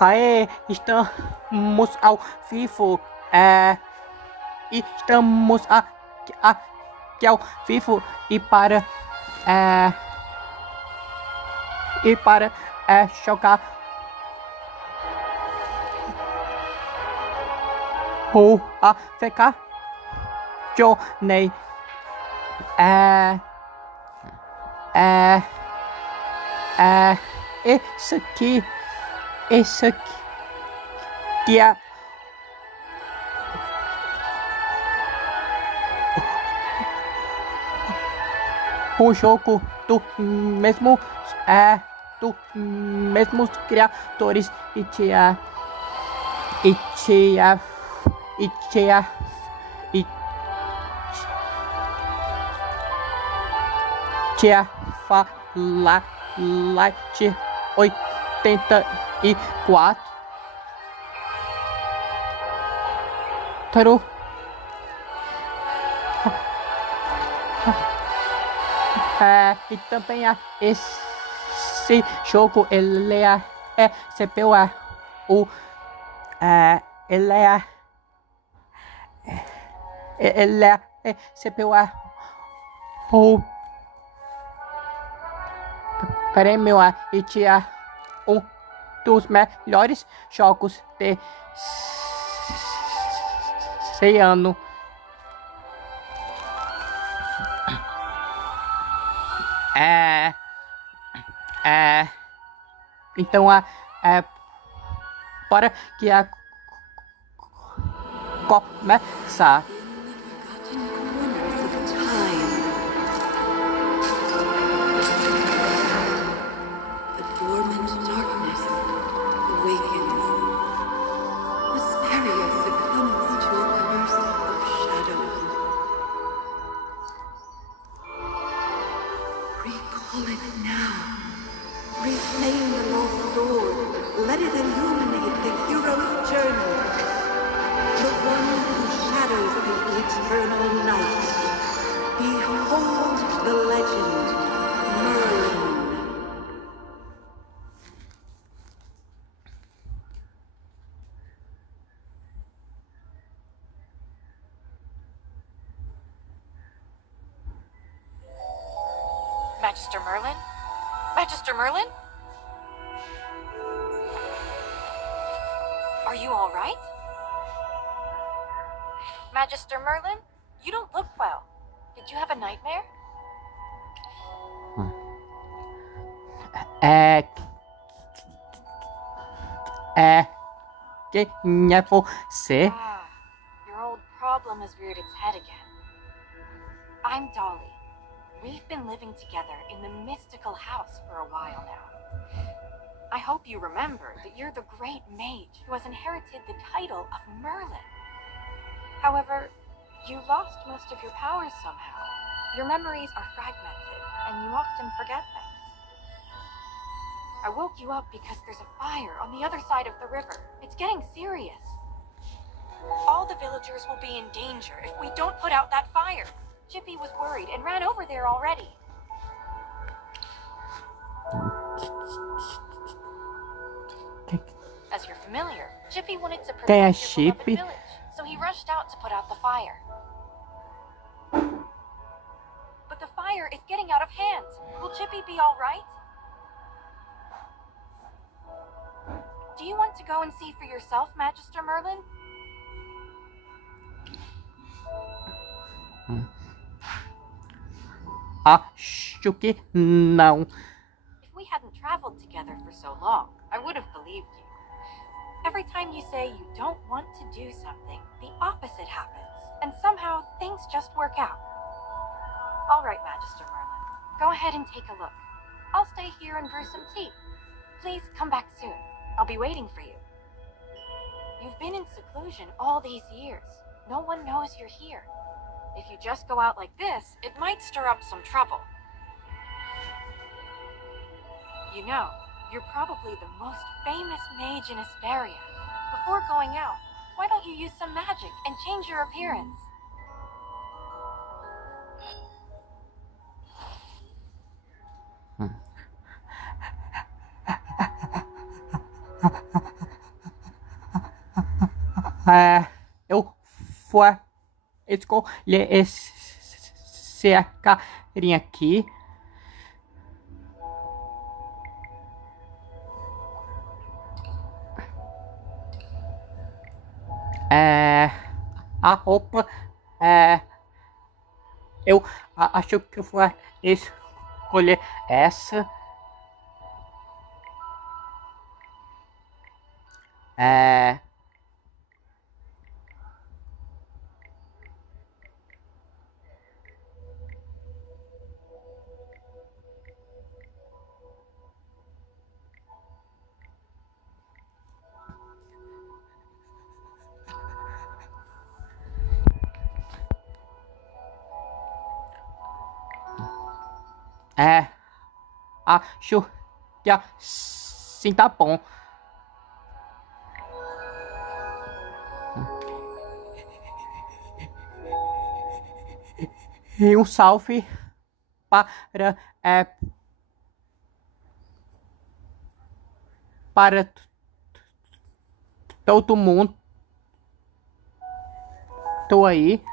Aê, estamos ao vivo. Estamos aqui ao vivo e para jogar o AFK. Journey. Esse aqui é o jogo do mesmo mesmos criadores e tinha Farlight 84 e também esse jogo ele recebeu ele recebeu o prêmio e tinha um dos melhores jogos desse ano. Então bora que começa. Reclaim the lost sword. Let it illuminate the hero's journey. The one who shadows the eternal night. Behold the legend, Merlin. Magister Merlin? Magister Merlin? Are you all right? Magister Merlin, you don't look well. Did you have a nightmare? Quem é você? Your old problem has reared its head again. I'm Dolly. We've been living together in the mystical house for a while now. I hope you remember that you're the great mage who has inherited the title of Merlin. However, you lost most of your powers somehow. Your memories are fragmented, and you often forget things. I woke you up because there's a fire on the other side of the river. It's getting serious. All the villagers will be in danger if we don't put out that fire. Chippy was worried and ran over there already. As you're familiar, Chippy wanted to protect your beloved village, so he rushed out to put out the fire. But the fire is getting out of hand. Will Chippy be all right? Do you want to go and see for yourself, Magister Merlin? Acho que não. If we hadn't traveled together for so long, I would have believed you. Every time you say you don't want to do something, the opposite happens, and somehow things just work out. All right, Magister Merlin, go ahead and take a look. I'll stay here and brew some tea. Please come back soon. I'll be waiting for you. You've been in seclusion all these years. No one knows you're here. If you just go out like this, it might stir up some trouble. You know, you're probably the most famous mage in Asperia. Before going out, why don't you use some magic and change your appearance? Eu vou escolher esse carinha aqui. A roupa, eu acho que eu vou escolher essa. Acho que assim tá bom. E um salve para para todo mundo. Tô aí.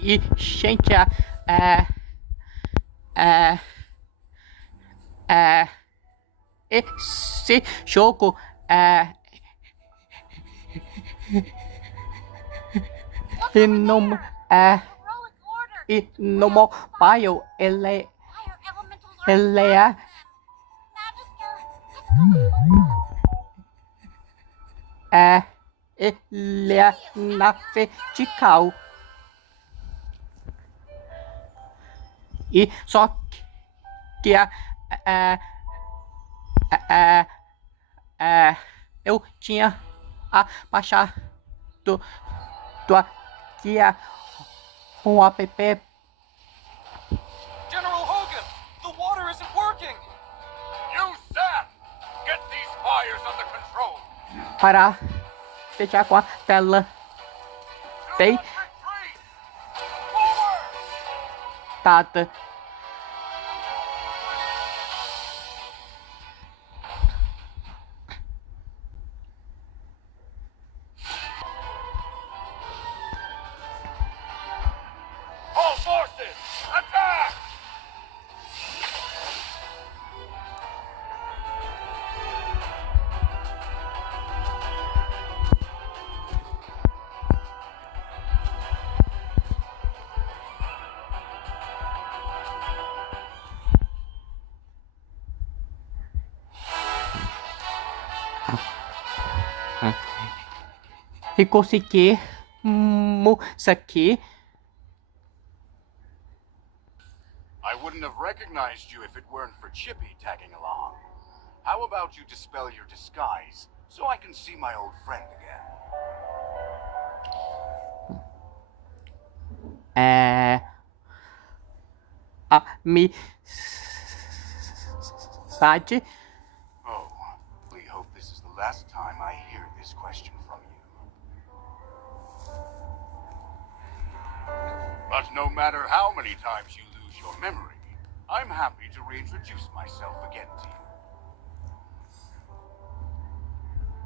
E gente, esse jogo e no e no mobile ele é ele é na vertical. E só que eu tinha baixado aqui um app General Hogan, the water isn't working. You sap! Get these fires under control. para deixar com a tela bem data. All forces, attack! E consegui isso aqui. I wouldn't have recognized you if it weren't for Chippy tagging along. How about you dispel your disguise so I can see my old friend again? Amizade. Oh, we hope this is the last time I hear this question from you. But no matter how many times you lose your memory, I'm happy to reintroduce myself again to you.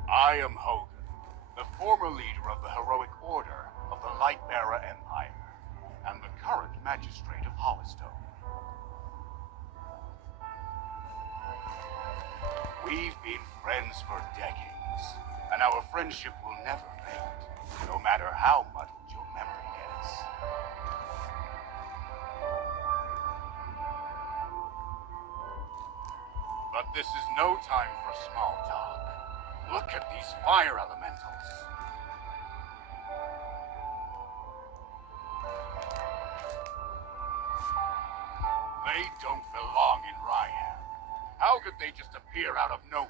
I am Hogan, the former leader of the heroic order of the Lightbearer Empire, and the current magistrate of Hollistone. We've been friends for decades, and our friendship will never fade, no matter how muddled your memory gets. But this is no time for small talk. Look at these fire elementals. They don't belong in Ryan. How could they just appear out of nowhere?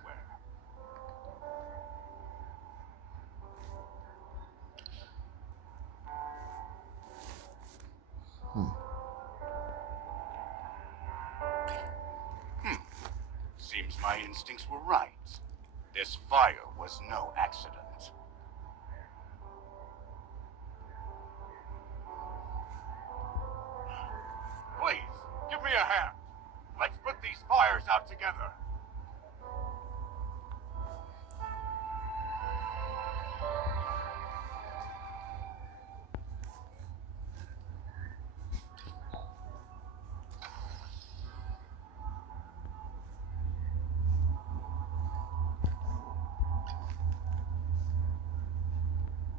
Seems my instincts were right. This fire was no accident. Please, give me a hand. Let's put these fires out together.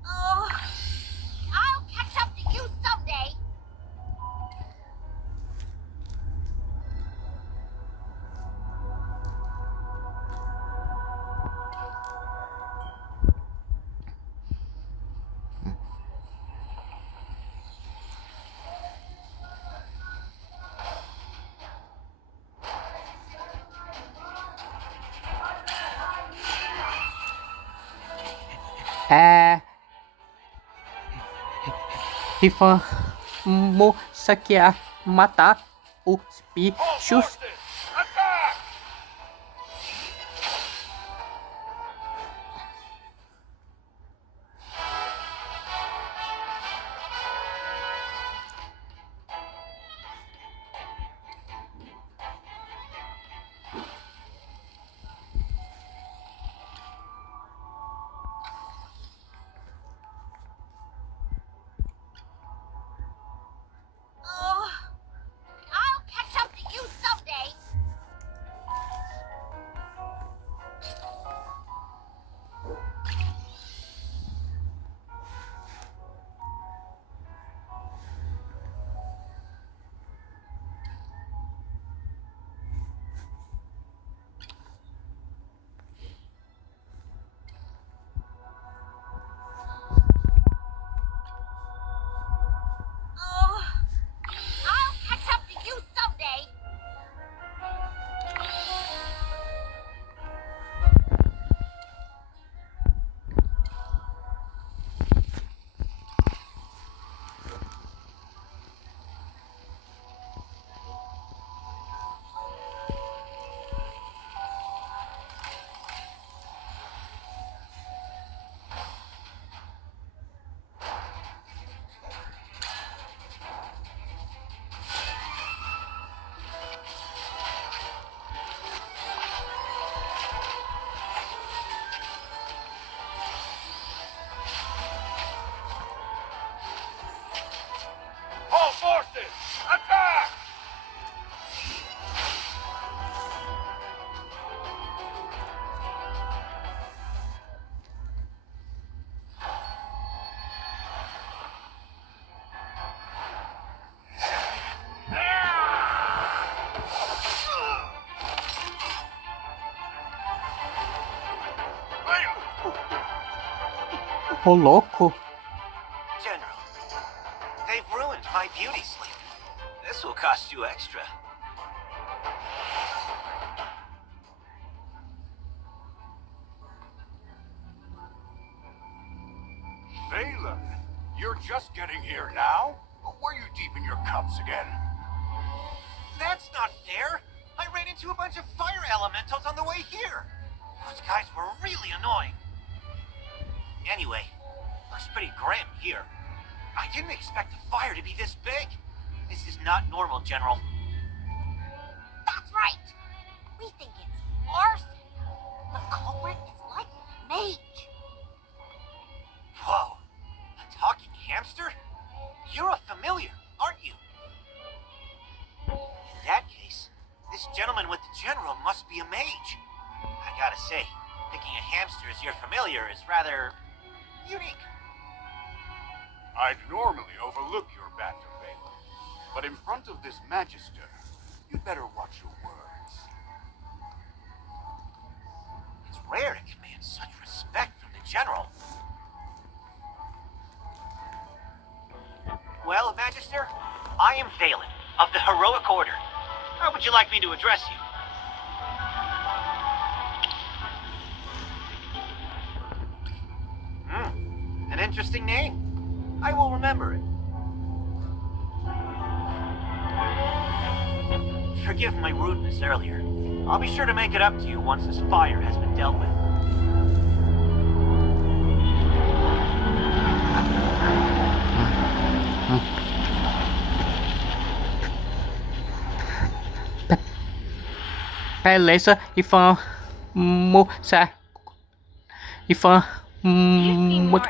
Oh, I'll catch up to you someday. E vamos saquear, matar os bichos. Attack! Oh, I'll catch up to you someday. Oh, I'll catch up to you someday. All forces, attack! Ô louco. General, they've ruined my beauty sleep. This will cost you extra. Valen, you're just getting here now? Were you deep in your cups again? That's not fair. I ran into a bunch of fire elementals on the way here. Those guys were really annoying. Anyway, looks pretty grim here. I didn't expect the fire to be this big. This is not normal, General. That's right. We think it's arson. The culprit is likely a mage. Whoa, a talking hamster? You're a familiar, aren't you? In that case, this gentleman with the General must be a mage. I gotta say, picking a hamster as your familiar is rather unique. I'd normally overlook your banter, Valen, but in front of this Magister, you'd better watch your words. It's rare to command such respect from the general. Well, Magister, I am Valen, of the Heroic Order. How would you like me to address you? An interesting name. I will remember it. Forgive my rudeness earlier. I'll be sure to make it up to you once this fire has been dealt with. Beleza, e vamos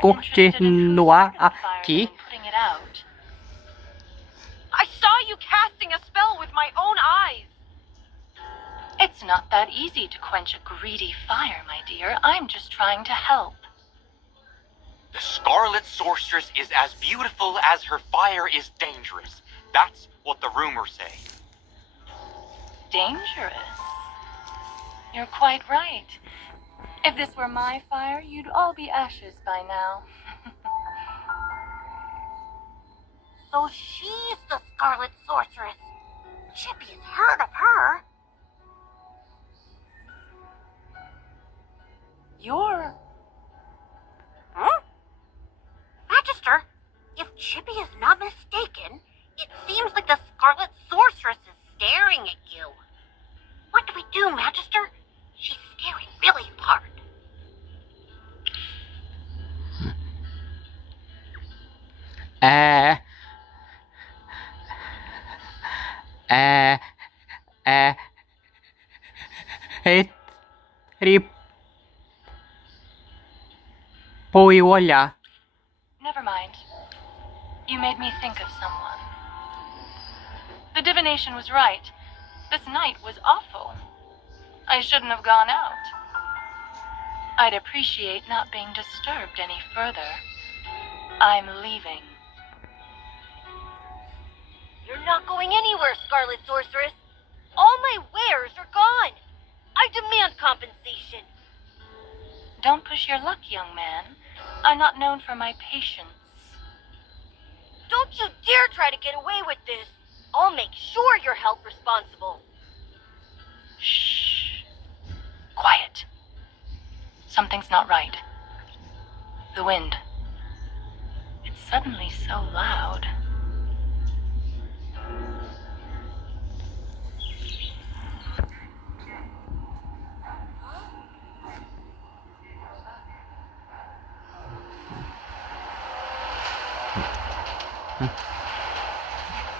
continuar aqui. I saw you casting a spell with my own eyes. It's not that easy to quench a greedy fire, my dear. I'm just trying to help. The Scarlet Sorceress is as beautiful as her fire is dangerous. That's what the rumors say. Dangerous? You're quite right. If this were my fire, you'd all be ashes by now. So she's the Scarlet Sorceress. Chippy has heard of her. You're... Huh? Magister, if Chippy is not mistaken, it seems like the Scarlet Sorceress is staring at you. What do we do, Magister? She's staring really hard. Ele põe o olhar. Never mind. You made me think of someone. The divination was right. This night was awful. I shouldn't have gone out. I'd appreciate not being disturbed any further. I'm leaving. You're not going anywhere, Scarlet Sorceress. All my wares are gone. I demand compensation. Don't push your luck, young man. I'm not known for my patience. Don't you dare try to get away with this. I'll make sure you're held responsible. Shh. Quiet. Something's not right. The wind. It's suddenly so loud.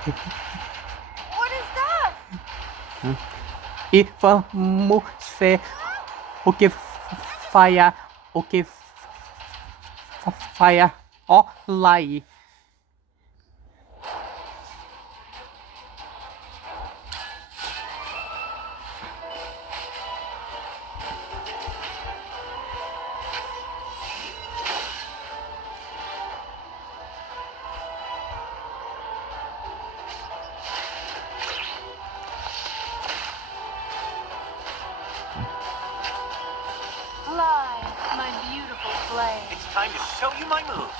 What is that? E vamos ver o que faia, ó lá aí. Fly, my beautiful flame. It's time to show you my moves.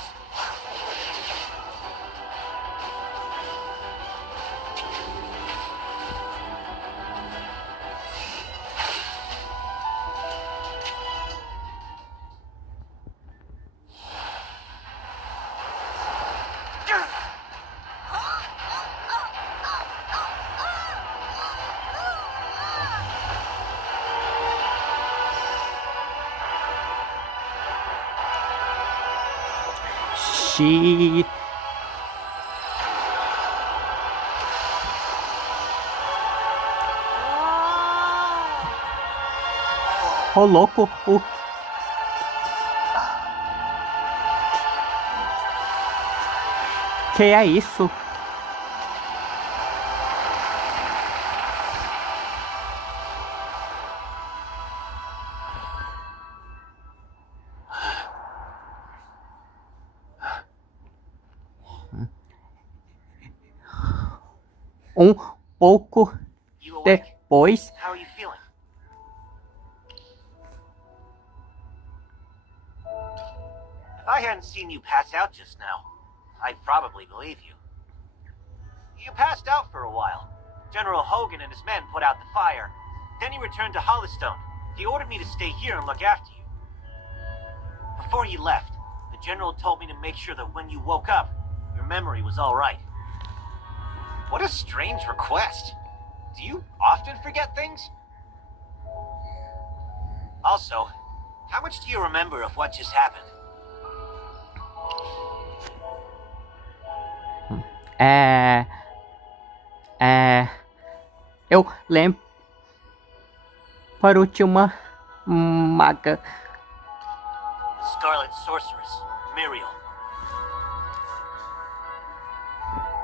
Shit. Ô louco, o que é isso? Pouco You awake? depois, How are you feeling? If I hadn't seen you pass out just now, I'd probably believe you. You passed out for a while. General Hogan and his men put out the fire. Then he returned to Hollystone. He ordered me to stay here and look after you. Before he left, the general told me to make sure that when you woke up, your memory was all right. What a strange request. Do you often forget things? Also, how much do you remember of what just happened? Eu lembro tinha uma maga. Scarlet Sorceress, Muriel.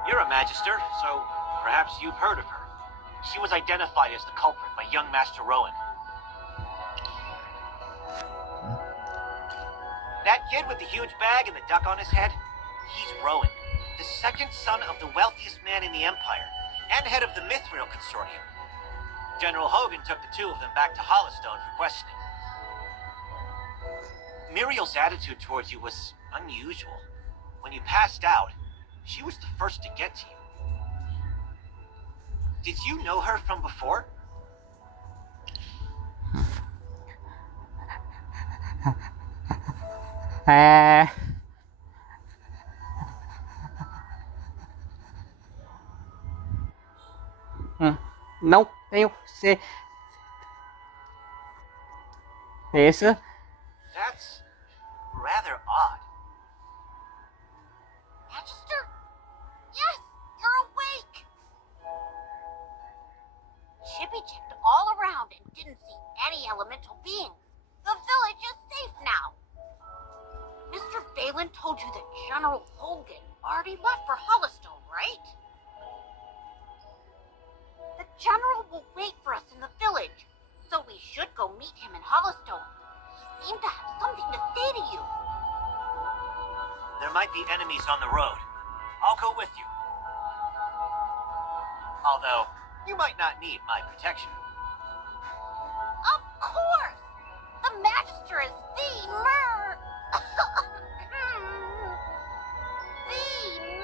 You're a Magister, so perhaps you've heard of her. She was identified as the culprit by young Master Rowan. That kid with the huge bag and the duck on his head? He's Rowan, the second son of the wealthiest man in the Empire, and head of the Mithril Consortium. General Hogan took the two of them back to Hollystone for questioning. Muriel's attitude towards you was unusual. When you passed out, she was the first to get to you. Did you know her from before? Não tenho certeza. That's rather odd. Magister? Yes, you're awake. Chippy checked all around and didn't see any elemental beings. The village is safe now. Mr. Phelan told you that General Hogan already left for Hollystone, right? The General will wait for us in the village, so we should go meet him in Hollystone. He seemed to have something to say to you. There might be enemies on the road. I'll go with you. Although, you might not need my protection. Of course! The Magister is the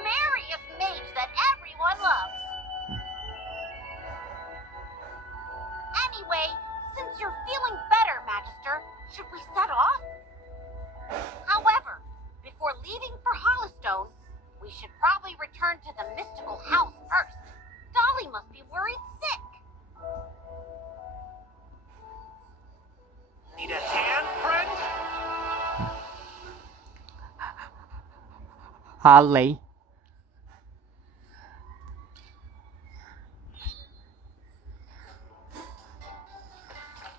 merriest mage that everyone loves. Anyway, since you're feeling better, Magister, should we set off? However, before leaving for Hollystone, we should probably return to the mystical house first. Dolly must be worried sick. Need a hand, friend? Farlight.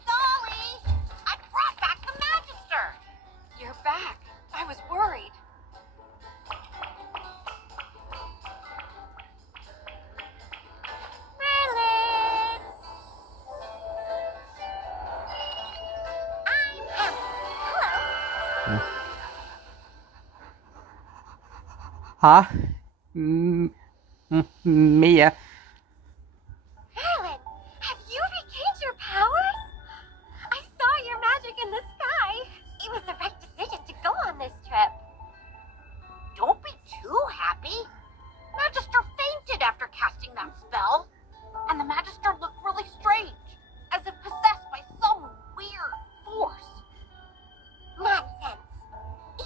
Dolly! I brought back the Magister! You're back. I was worried. Merlin! I'm Helen. Hello. Mia. Helen, have you regained your powers? I saw your magic in the sky. It was the right decision to go on this trip. Don't be too happy. Magister fainted after casting that spell. And the Magister looked really strange, as if possessed by some weird force. Nonsense.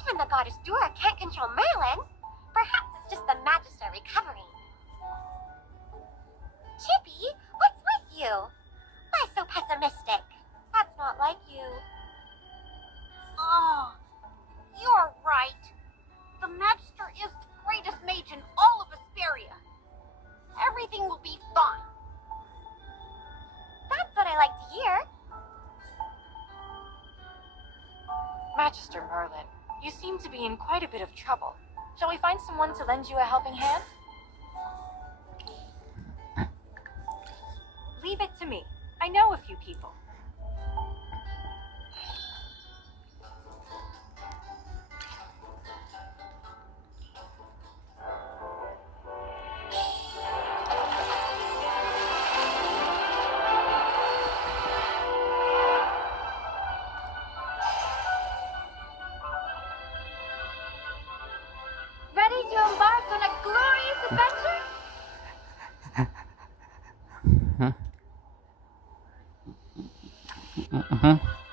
Even the goddess Dura can't control Merlin. Perhaps it's just the Magister recovering. Chippy, what's with you? Why so pessimistic? That's not like you. Oh, you're right. The Magister is the greatest mage in all of Asperia. Everything will be fine. That's what I like to hear. Magister Merlin, you seem to be in quite a bit of trouble. Shall we find someone to lend you a helping hand? Leave it to me. I know a few people. to embark on a glorious adventure?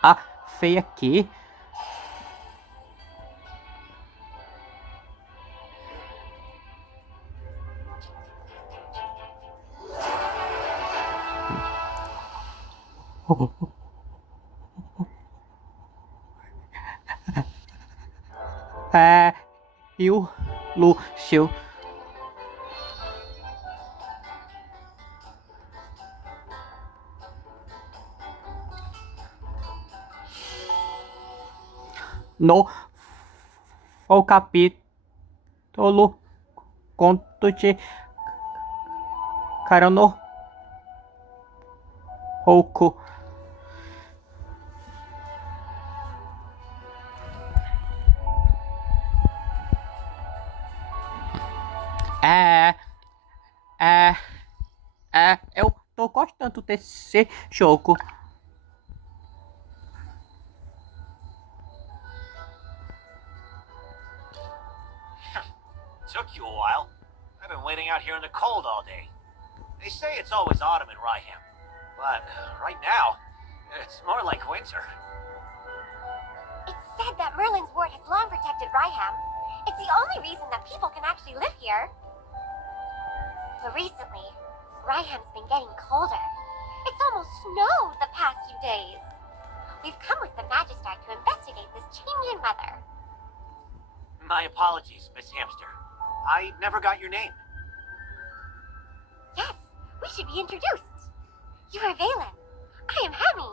A feia aqui. E o Lúcio. No o capítulo conto de Carano Rouco. Eu tô gostando desse jogo. Took you a while. I've been waiting out here in the cold all day. They say it's always autumn in Ryham, but right now, it's more like winter. It's said that Merlin's ward has long protected Ryham. It's the only reason that people can actually live here. But recently, Ryham's been getting colder. It's almost snowed the past few days. We've come with the Magister to investigate this change in weather. My apologies, Miss Hamster. I never got your name. Yes, we should be introduced. You are Valen. I am Hemi.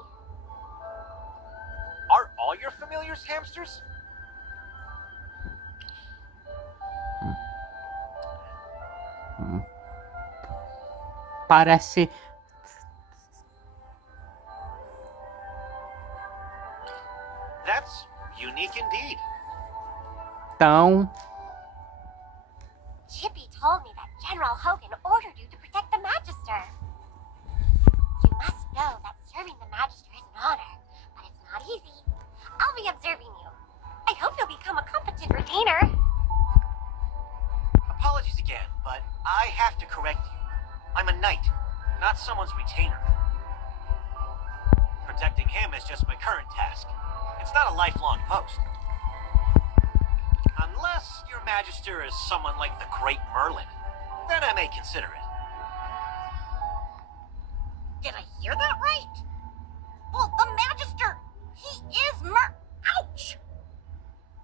Are all your familiars hamsters? Parece. That's unique indeed. Tão. Chippy told me that General Hogan ordered you to protect the Magister. You must know that serving the Magister is an honor, but it's not easy. I'll be observing you. I hope you'll become a competent retainer. Apologies again, but I have to correct you. I'm a knight, not someone's retainer. Protecting him is just my current task. It's not a lifelong post. Unless your Magister is someone like the Great Merlin, then I may consider it. Did I hear that right? Well, the Magister, he is Ouch!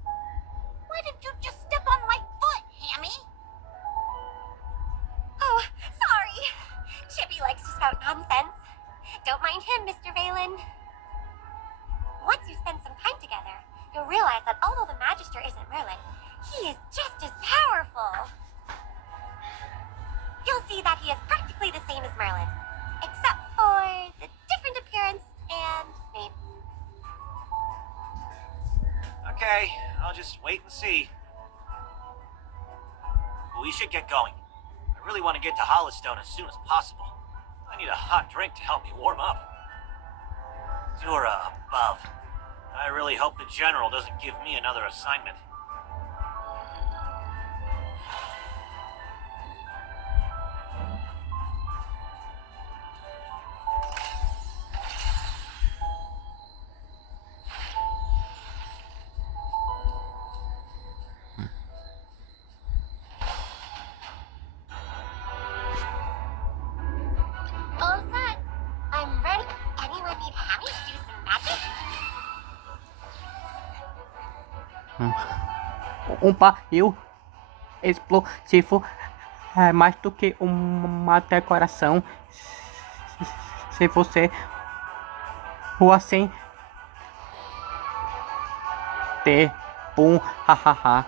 Why did you just step on my foot, Hammy? Oh, sorry. Chippy likes to spout nonsense. Don't mind him, Mr. Valen. Once you spend some time together, you'll realize that although the Magister isn't Merlin, he is just as powerful. You'll see that he is practically the same as Merlin, except for the different appearance and name. Okay, I'll just wait and see. We should get going. I really want to get to Hollistone as soon as possible. I need a hot drink to help me warm up. Dura above. I really hope the General doesn't give me another assignment. All set. I'm ready. Anyone need Hammy to do some magic? Barril explosivo é mais do que uma decoração. Se você o assim ter hahaha.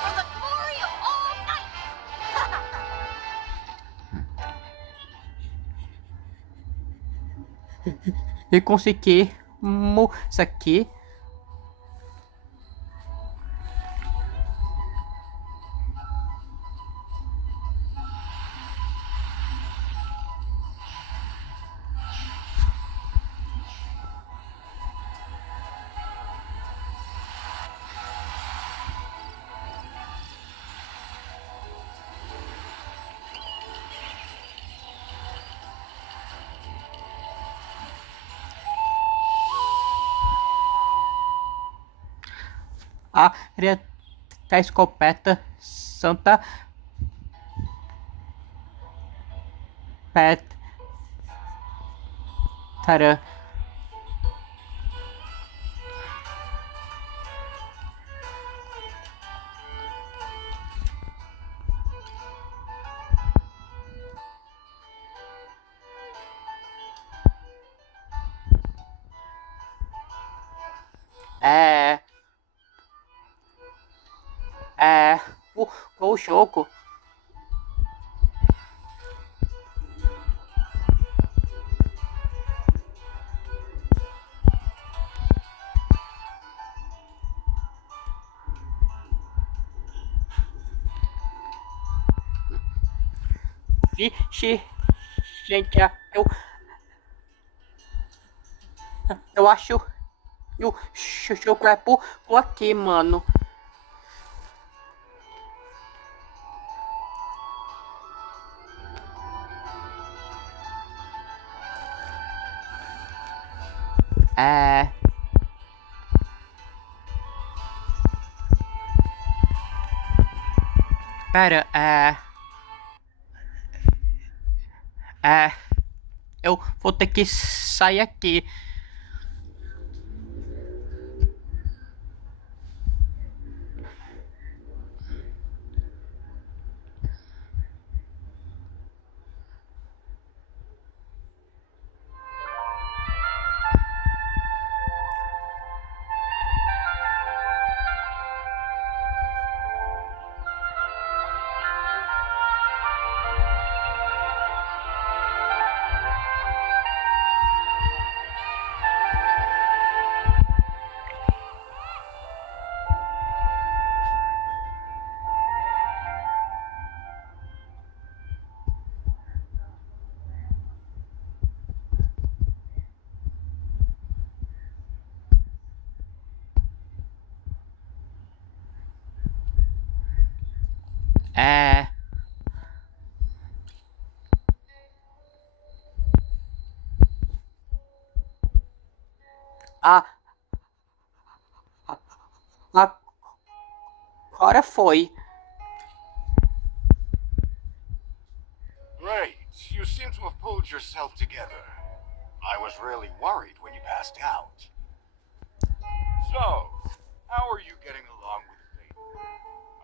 For the glory of all knights! E conseguimos isso aqui. a área da escopeta Santa Petra. O jogo. Vixe, gente, eu acho que o jogo é por aqui, mano. Pera, eu vou ter que sair aqui. Agora foi. Great. You seem to have pulled yourself together. I was really worried when you passed out. So, how are you getting along with Fate?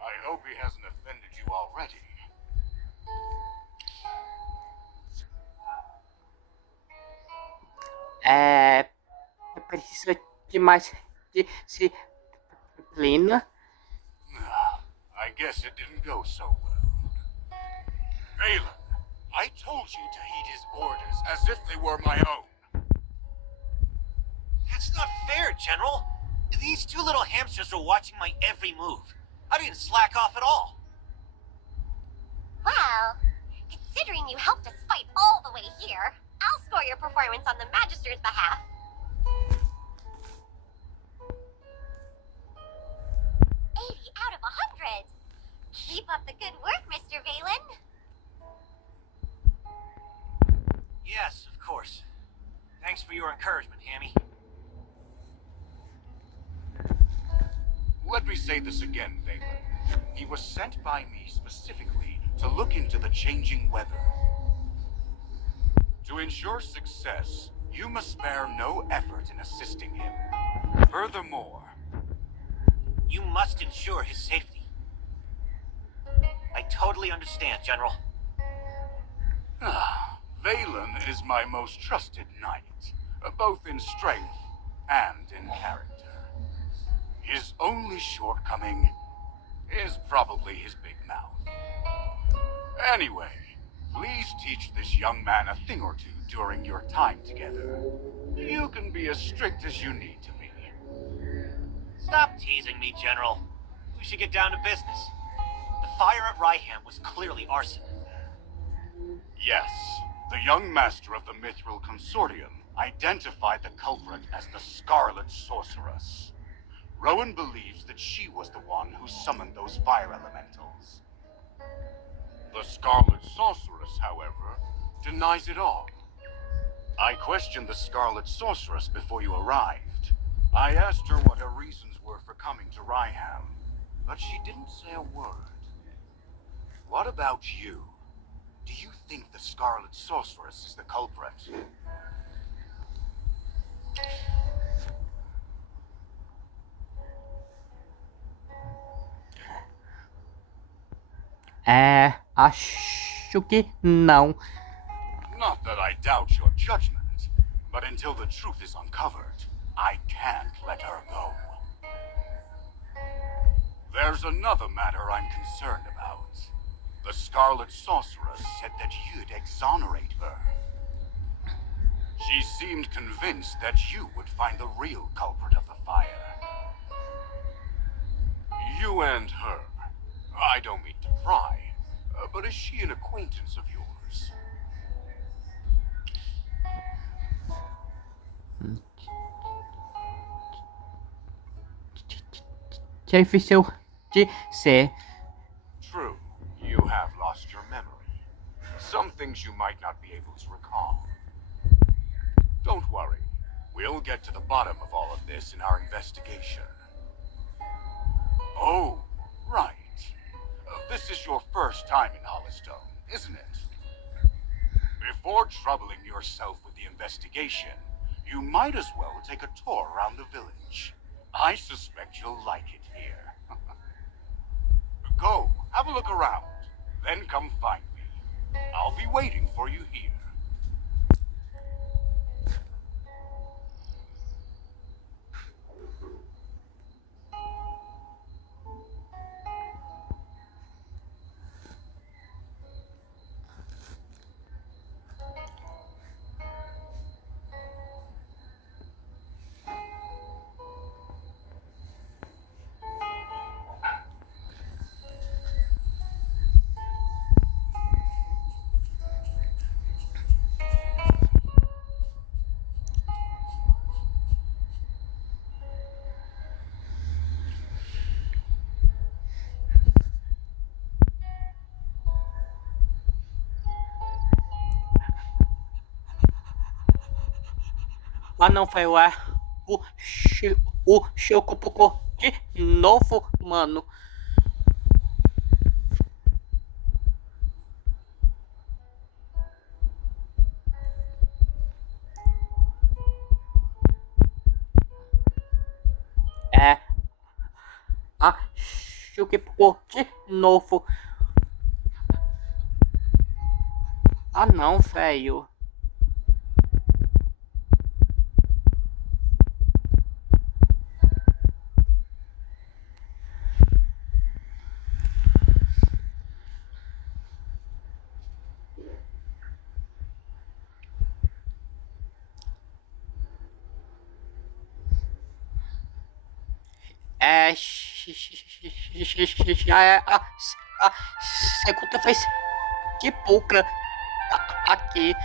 I hope he hasn't offended you already. Precisa de mais disciplina. I guess it didn't go so well. Valen, I told you to heed his orders as if they were my own. That's not fair, General. These two little hamsters are watching my every move. I didn't slack off at all. Well, considering you helped us fight all the way here, I'll score your performance on the Magister's behalf. 80 out of 100. Keep up the good work, Mr. Valen. Yes, of course. Thanks for your encouragement, Hammy. Let me say this again, Valen. He was sent by me specifically to look into the changing weather. To ensure success, you must spare no effort in assisting him. Furthermore, you must ensure his safety. I totally understand, General. Valen is my most trusted knight, both in strength and in character. His only shortcoming is probably his big mouth. Anyway, please teach this young man a thing or two during your time together. You can be as strict as you need to be. Stop teasing me, General. We should get down to business. The fire at Ryham was clearly arson. Yes, the young master of the Mithril Consortium identified the culprit as the Scarlet Sorceress. Rowan believes that she was the one who summoned those fire elementals. The Scarlet Sorceress, however, denies it all. I questioned the Scarlet Sorceress before you arrived. I asked her what her reasons were for coming to Ryham, but she didn't say a word. What about you? Do you think the Scarlet Sorceress is the culprit? Acho que não. Not that I doubt your judgment, but until the truth is uncovered, I can't let her go. There's another matter I'm concerned about. The Scarlet Sorceress said that you'd exonerate her. She seemed convinced that you would find the real culprit of the fire. You and her. I don't mean to pry, but is she an acquaintance of yours? Difícil de ser. True, you have lost your memory. Some things you might not be able to recall. Don't worry. We'll get to the bottom of all of this in our investigation. Oh, right. This is your first time in Hollystone, isn't it? Before troubling yourself with the investigation, you might as well take a tour around the village. I suspect you'll like it here. Go, have a look around, then come find me. I'll be waiting for you here. Ah, não, foi o Choco Pocô de novo, mano. Acho que pocô de novo. Ah, não, velho. Já é a segunda vez que pulcra aqui.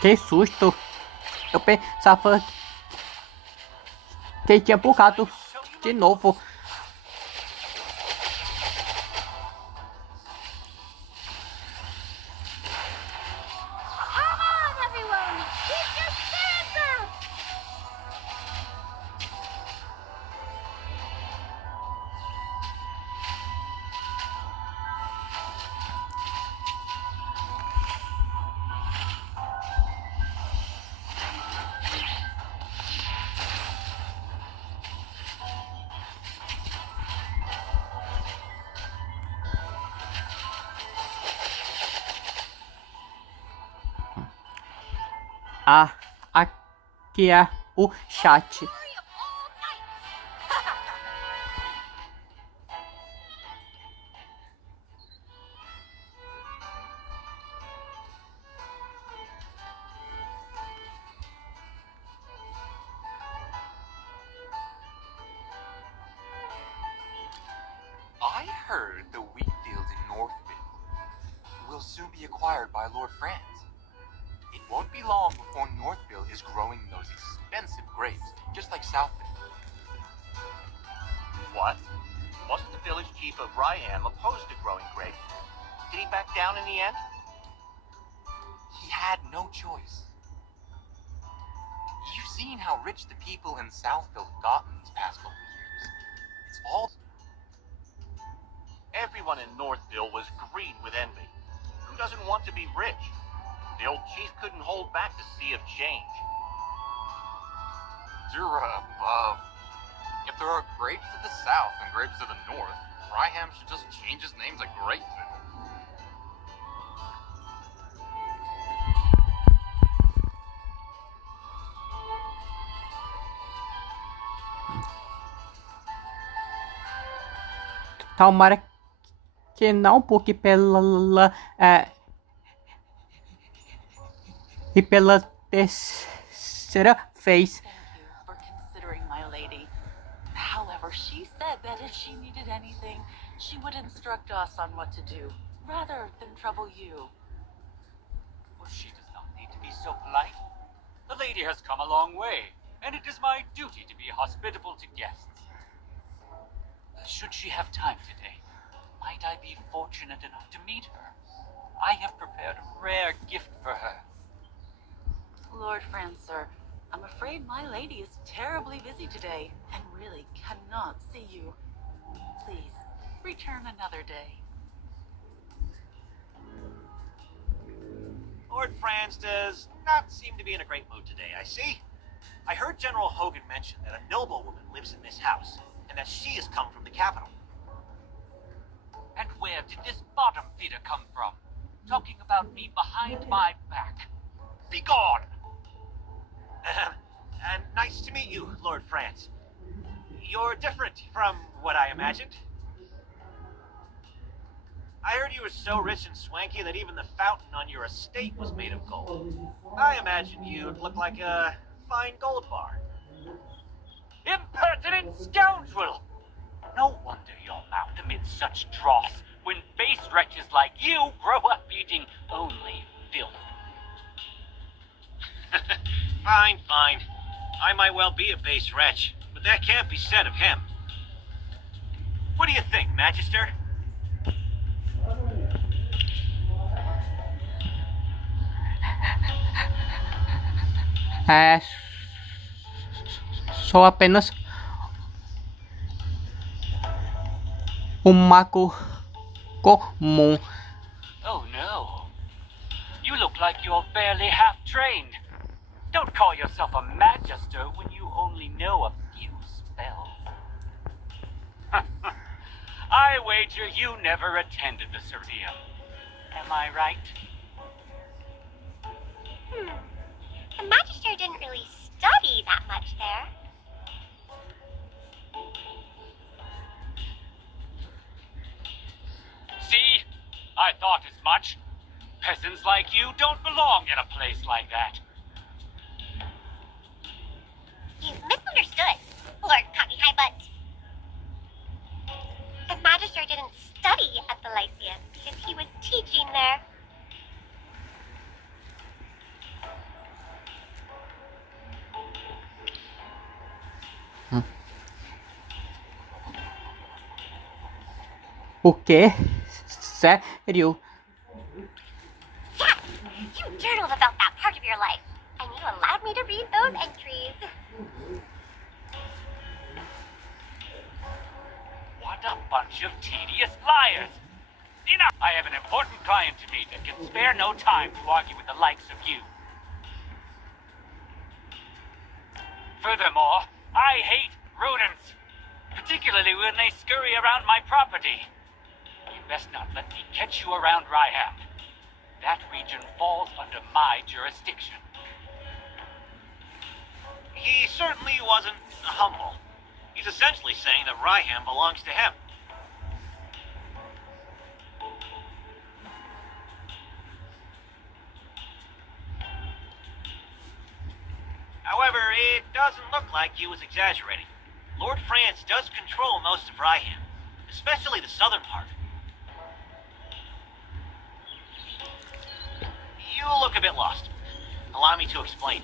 Que susto! Eu pensava que tinha bugado de novo. Come on, everyone! Keep your spirits up! Aqui é o chat. I heard the wheat field in Northville will soon be acquired by Lord France. It won't be long before Northville is growing those expensive grapes, just like Southville. What? Wasn't the village chief of Ryham opposed to growing grapes? Did he back down in the end? He had no choice. You've seen how rich the people in Southville have gotten these past couple of years. It's all... Everyone in Northville was green with envy. Who doesn't want to be rich? The old chief couldn't hold back the sea of change. You're above. If there are grapes to the south and grapes to the north, Ryham should just change his name to Grapeville. Tomara que não, porque pela terceira vez. Thank you for considering my lady. However, she said that if she needed anything, she would instruct us on what to do, rather than trouble you. Well, she does not need to be so polite. The lady has come a long way, and it is my duty to be hospitable to guests. Should she have time today, might I be fortunate enough to meet her? I have prepared a rare gift for her. Lord France, sir, I'm afraid my lady is terribly busy today and really cannot see you. Please, return another day. Lord Franz does not seem to be in a great mood today, I see. I heard General Hogan mention that a noblewoman lives in this house, and that she has come from the capital. And where did this bottom feeder come from? Talking about me behind my back. Begone! And nice to meet you, Lord France. You're different from what I imagined. I heard you were so rich and swanky that even the fountain on your estate was made of gold. I imagined you'd look like a fine gold bar. Impertinent scoundrel! No wonder your mouth emits such dross when base wretches like you grow up eating only filth. Fine, fine. I might well be a base wretch, but that can't be said of him. What do you think, Magister? Sou apenas mago comum. Oh no. You look like you're barely half trained. Don't call yourself a magister when you only know a few spells. I wager you never attended the Cereum. Am I right? The Magister didn't really study that much there. See? I thought as much. Peasants like you don't belong in a place like that. You've misunderstood, Lord Cocky High Butt. The Magister didn't study at the Lyceum because he was teaching there. O quê? Sério? Yes, you journaled about that part of your life, and you allowed me to read those entries. What a bunch of tedious liars! Enough! I have an important client to meet and can spare no time to argue with the likes of you. Furthermore, I hate rodents, particularly when they scurry around my property. You best not let me catch you around Ryham. That region falls under my jurisdiction. certainly wasn't humble. He's essentially saying that Ryham belongs to him. However, it doesn't look like he was exaggerating. Lord France does control most of Ryham, especially the southern part. You look a bit lost. Allow me to explain.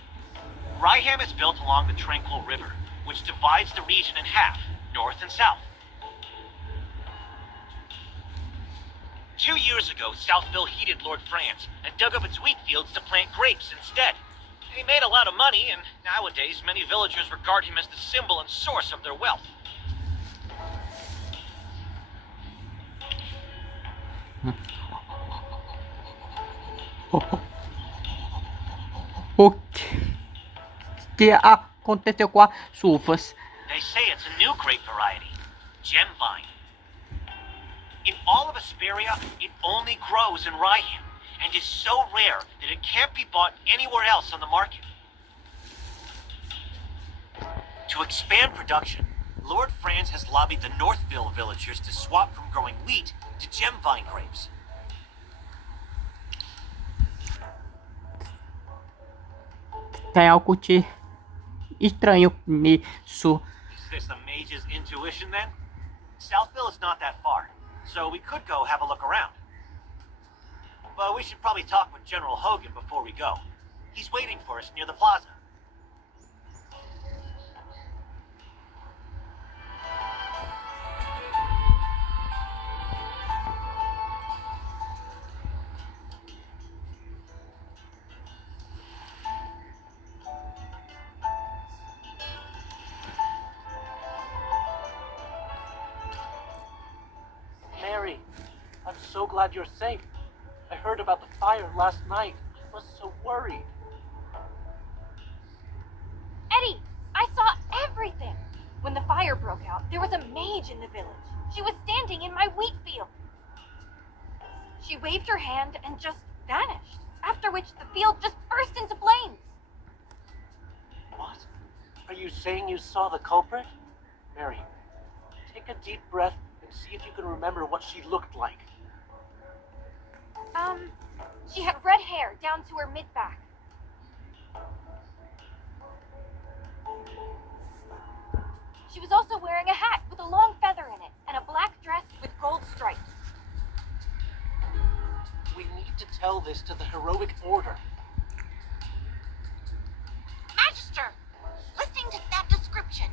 Ryham is built along the Tranquil River, which divides the region in half, north and south. 2 years ago, Southville heeded Lord France and dug up its wheat fields to plant grapes instead. He made a lot of money, and nowadays many villagers regard him as the symbol and source of their wealth. O que aconteceu com as uvas? They say it's a new grape variety, gem vine. In all of Asperia, it only grows in Ryham, and is so rare that it can't be bought anywhere else on the market. To expand production, Lord France has lobbied the Northville villagers to swap from growing wheat to gem vine grapes. Tem algo de estranho nisso. Is this the mage's intuition then? Southville is not that far, so we could go have a look around. But we should probably talk with General Hogan before we go. He's waiting for us near the plaza. Mary, I'm so glad you're safe. I heard about the fire last night. I was so worried. Eddie, I saw everything. When the fire broke out, there was a mage in the village. She was standing in my wheat field. She waved her hand and just vanished, after which the field just burst into flames. What? Are you saying you saw the culprit? Mary, take a deep breath and see if you can remember what she looked like. She had red hair down to her mid-back. She was also wearing a hat with a long feather in it, and a black dress with gold stripes. We need to tell this to the heroic order. Magister, listening to that description,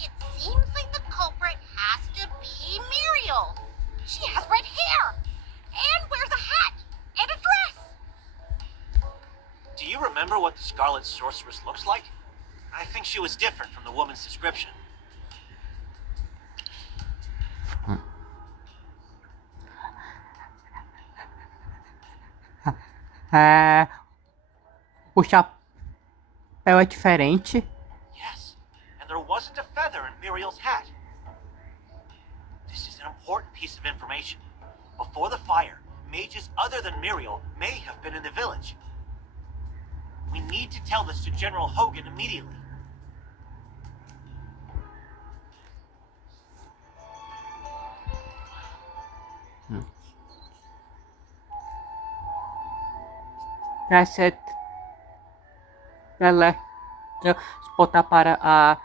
it seems like the culprit has to be Muriel. She has red hair, and wears a hat, and a dress. Do you remember what the Scarlet Sorceress looks like? I think she was different from the woman's description. O chapéu é diferente. Yes, and there wasn't a feather in Muriel's hat. This is an important piece of information. Before the fire, mages other than Muriel may have been in the village. We need to tell this to General Hogan immediately. Ela botar para a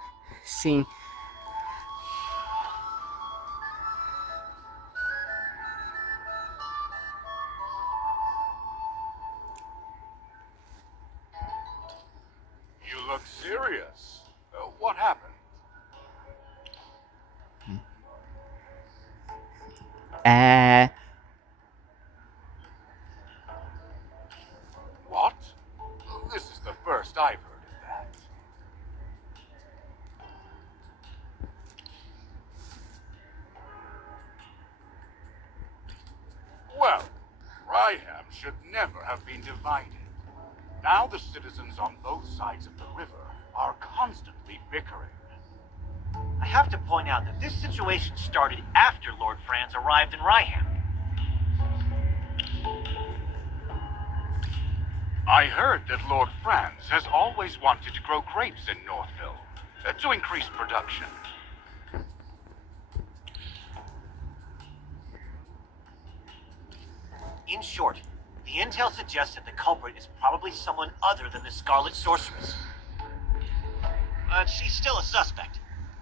sim. You look serious. What happened? What? This is the first I've heard of that. Well, Ryham should never have been divided. Now the citizens on both sides of the river are constantly bickering. I have to point out that this situation started after Lord France arrived in Ryham. I heard that Lord France has always wanted to grow grapes in Northville. to increase production. In short, the intel suggests that the culprit is probably someone other than the Scarlet Sorceress. But she's still a suspect.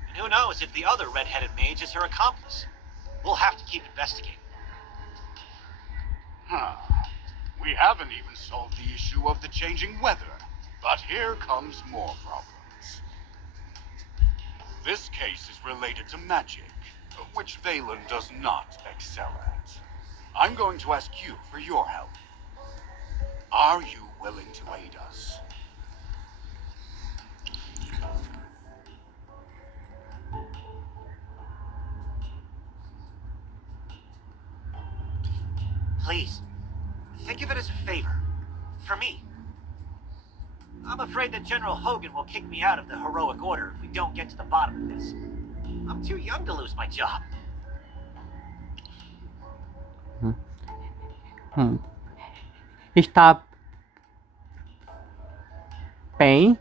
And who knows if the other red-headed mage is her accomplice. We'll have to keep investigating. Huh. We haven't even solved the issue of the changing weather. But here comes more problems. This case is related to magic, which Valen does not excel at. I'm going to ask you for your help. Are you willing to aid us? Please, think of it as a favor. For me. I'm afraid that General Hogan will kick me out of the Heroic Order if we don't get to the bottom of this. I'm too young to lose my job. Está bem?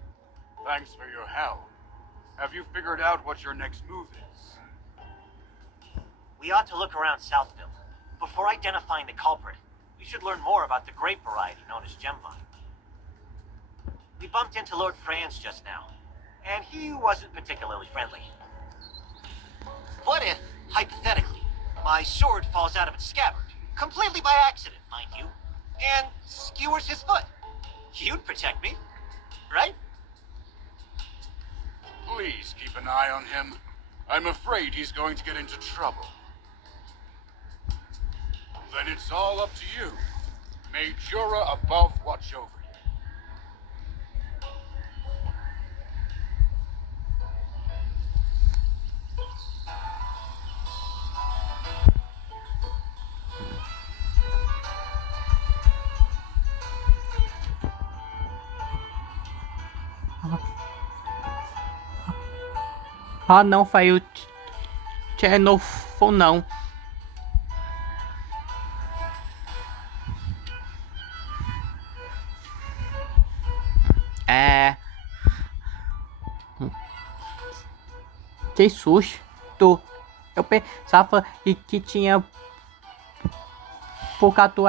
Thanks for your help. Have you figured out what your next move is? We ought to look around Southville. Before identifying the culprit, we should learn more about the grape variety known as Gemvine. We bumped into Lord Franz just now, and he wasn't particularly friendly. What if, hypothetically, my sword falls out of its scabbard, completely by accident, mind you, and skewers his foot? You'd protect me, right? Please keep an eye on him. I'm afraid he's going to get into trouble. Then it's all up to you. May Jura above watch over you. Ah, não, foi o channel não. Que susto. Eu pensava que tinha focado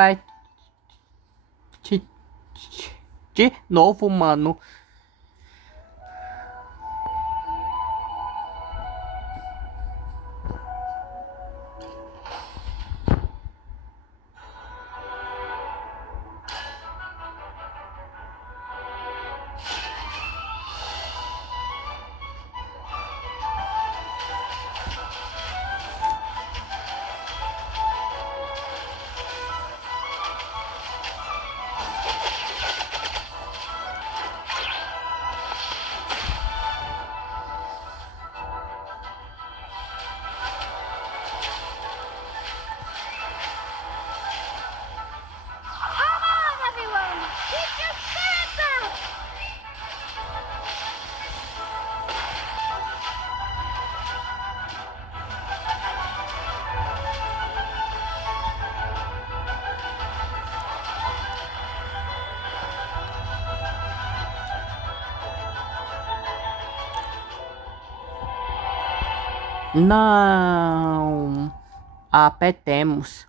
de novo, mano. Não apetemos.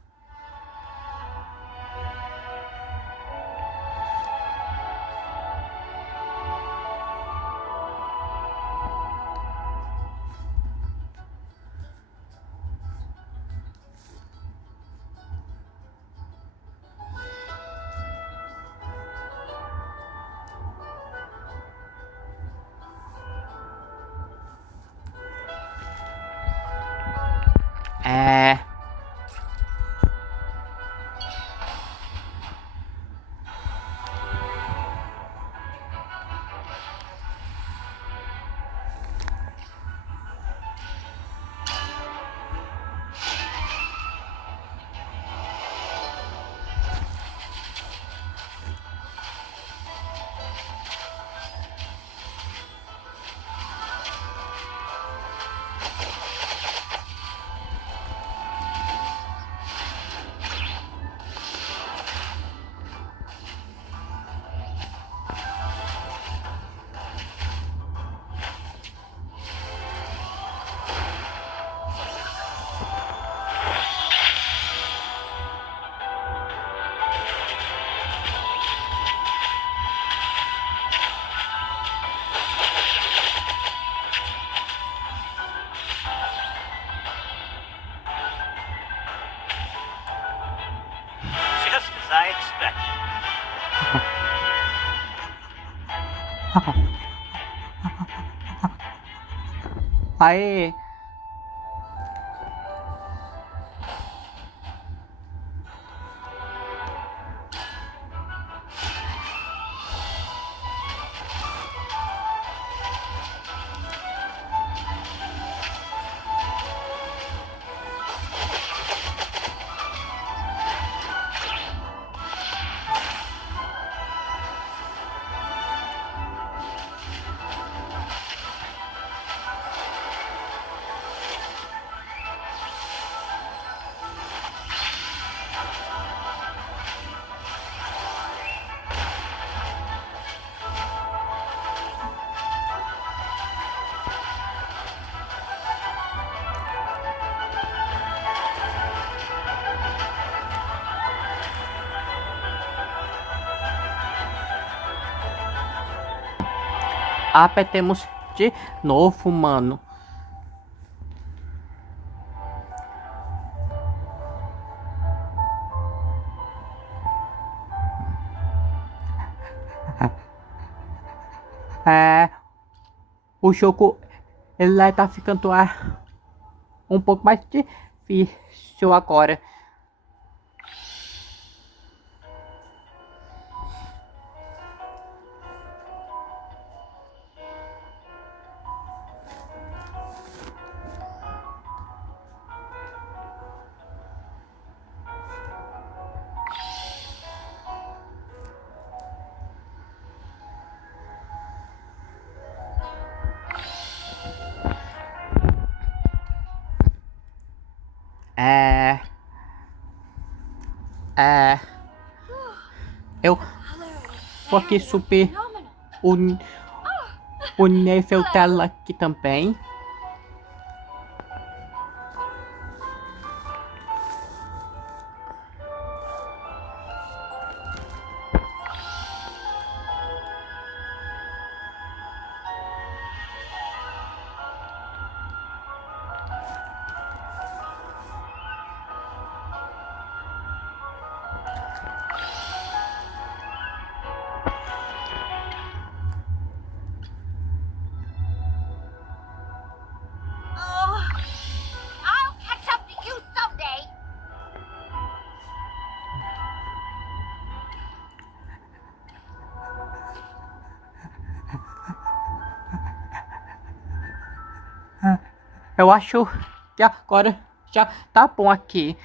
Aê! Apetemos de novo, mano. O jogo ele tá ficando um pouco mais difícil agora. Eu vou aqui subir o nível dela aqui também. I'll catch up to you someday. Eu acho que agora já tá bom aqui.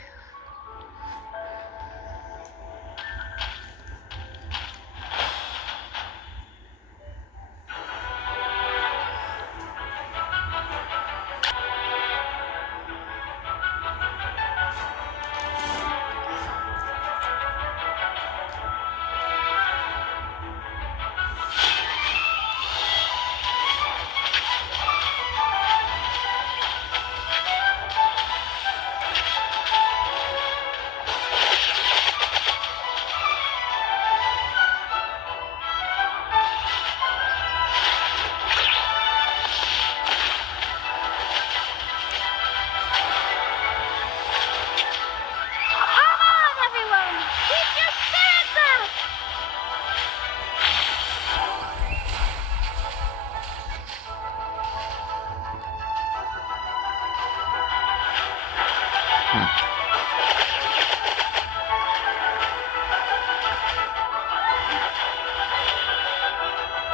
Come on, everyone! Keep your spirits up!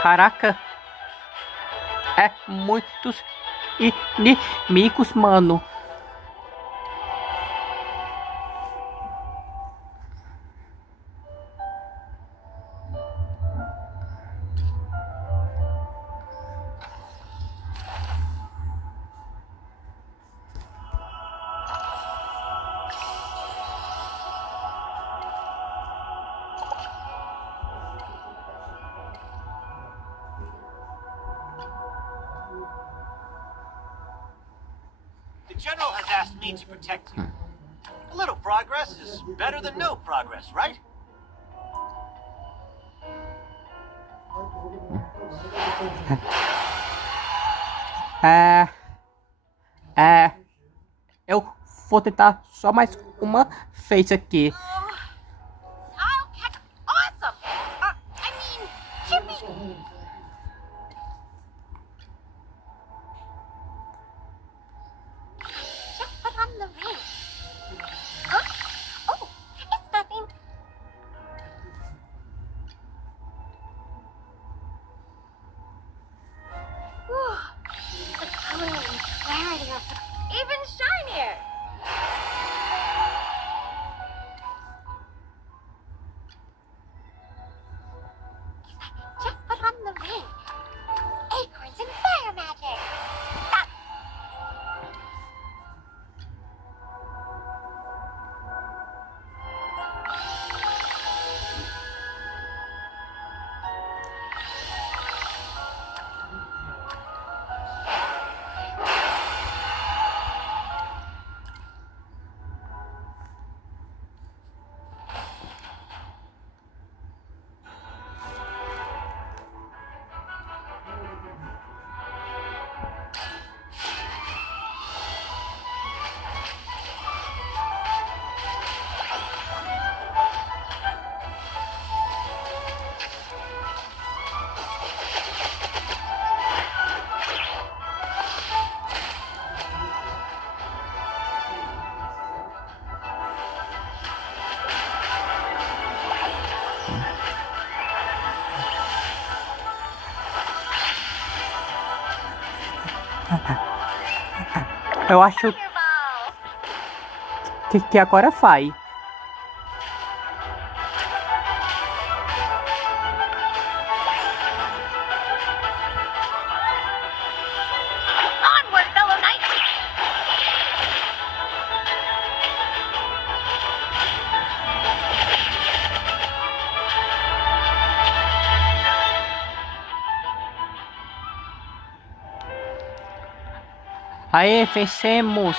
Caraca, é muitos inimigos, mano. The General has asked me to protect you. A little progress is better than no progress, right? Eu vou tentar só mais uma vez aqui. I'll catch... Awesome! I mean, Chippy... clarity looks even shinier. Just put on the ring. Acorns and fire magic. Ah. Eu acho que agora vai. Onward, fellow knights! Aê, vencemos!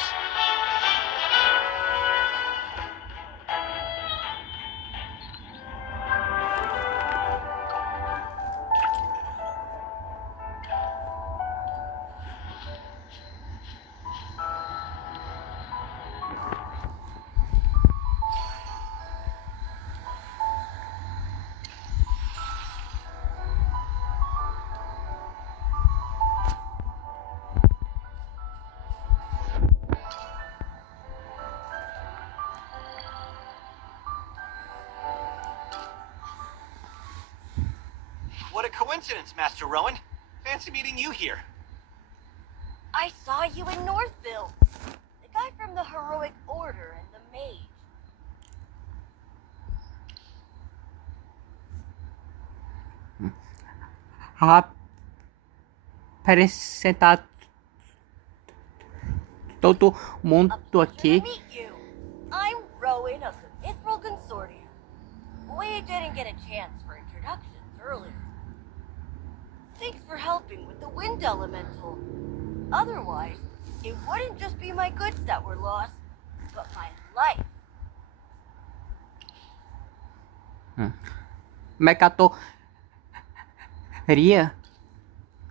What a coincidence, Master Rowan. Fancy meeting you here. I saw you in Northville. The guy from the Heroic Order and the Mage. Apresentar todo mundo aqui. Meet you. I'm Rowan of the Mithril Consortium. We didn't get a chance for introductions earlier. Thanks for helping with the wind elemental. Otherwise, it wouldn't just be my goods that were lost, but my life. Mercadoria.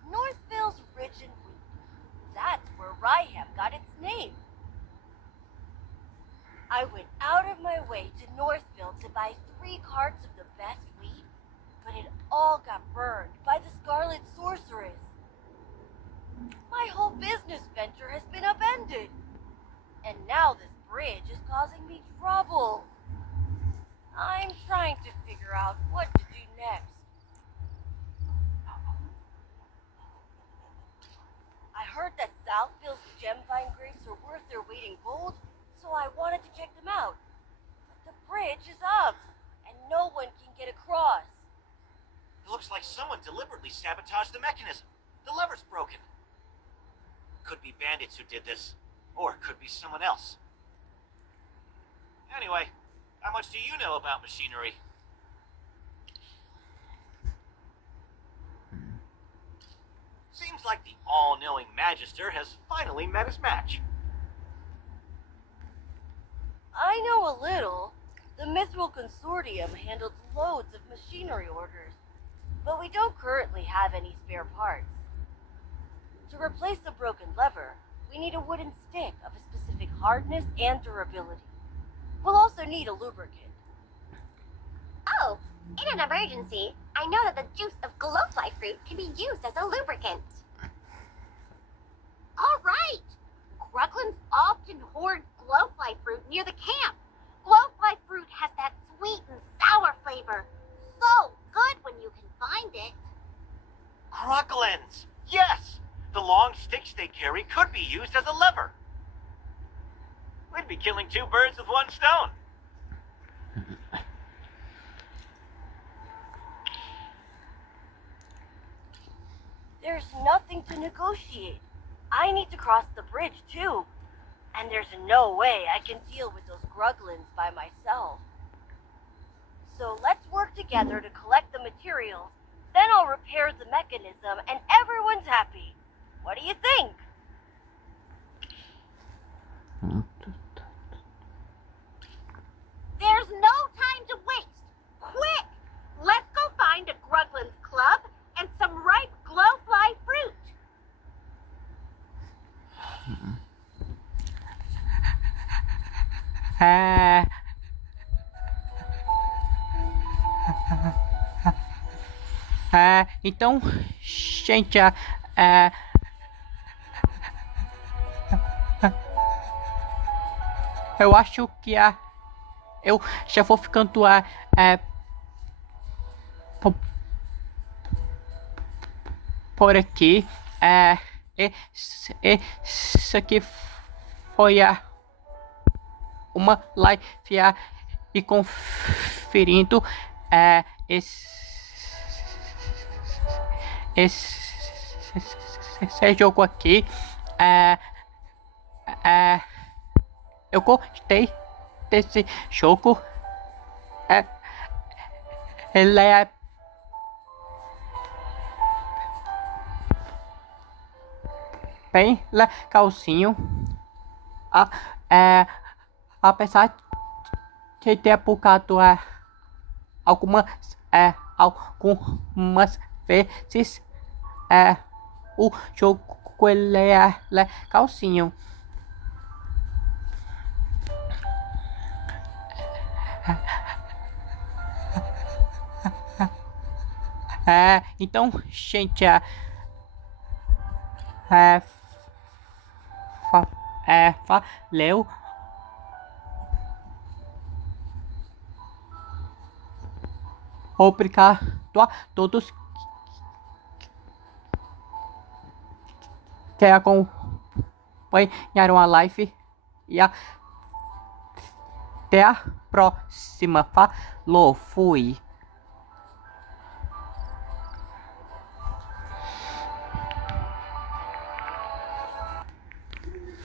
Northville's rich and wheat. That's where Ryham got its name. I went out of my way to Northville to buy 3 carts of the best wheat, but it all got burned by the Scarlet Sorceress. My whole business venture has been upended. And now this bridge is causing me trouble. I'm trying to figure out what to do next. I heard that Southville's Gemvine grapes are worth their weight in gold, so I wanted to check them out. But the bridge is up, and no one can get across. It looks like someone deliberately sabotaged the mechanism. The lever's broken. Could be bandits who did this, or it could be someone else. Anyway, how much do you know about machinery? Seems like the all-knowing Magister has finally met his match. I know a little. The Mithril Consortium handles loads of machinery orders, but we don't currently have any spare parts. To replace the broken lever, we need a wooden stick of a specific hardness and durability. We'll also need a lubricant. Oh, in an emergency, I know that the juice of glowfly fruit can be used as a lubricant. All right! Gruglands often hoard glowfly fruit near the camp. Glowfly fruit has that sweet and sour flavor. So good when you can find it. Gruglins! Yes! The long sticks they carry could be used as a lever. We'd be killing two birds with one stone. There's nothing to negotiate. I need to cross the bridge, too. And there's no way I can deal with those gruglins by myself. So let's work together to collect the materials. Then I'll repair the mechanism and everyone's happy. What do you think? There's no time to waste. Quick! Let's go find a Gruglin's club and some ripe glowfly fruit. Então, gente, eu acho que eu já vou ficando por aqui. Isso aqui foi uma live e conferindo esse jogo aqui. Eu gostei desse jogo. Ele é bem legalzinho. Apesar de ter bugado algumas vezes, o jogo ele é legalzinho. Então, gente, valeu. Obrigado a todos que acompanharam a live e até a próxima. Falou, fui.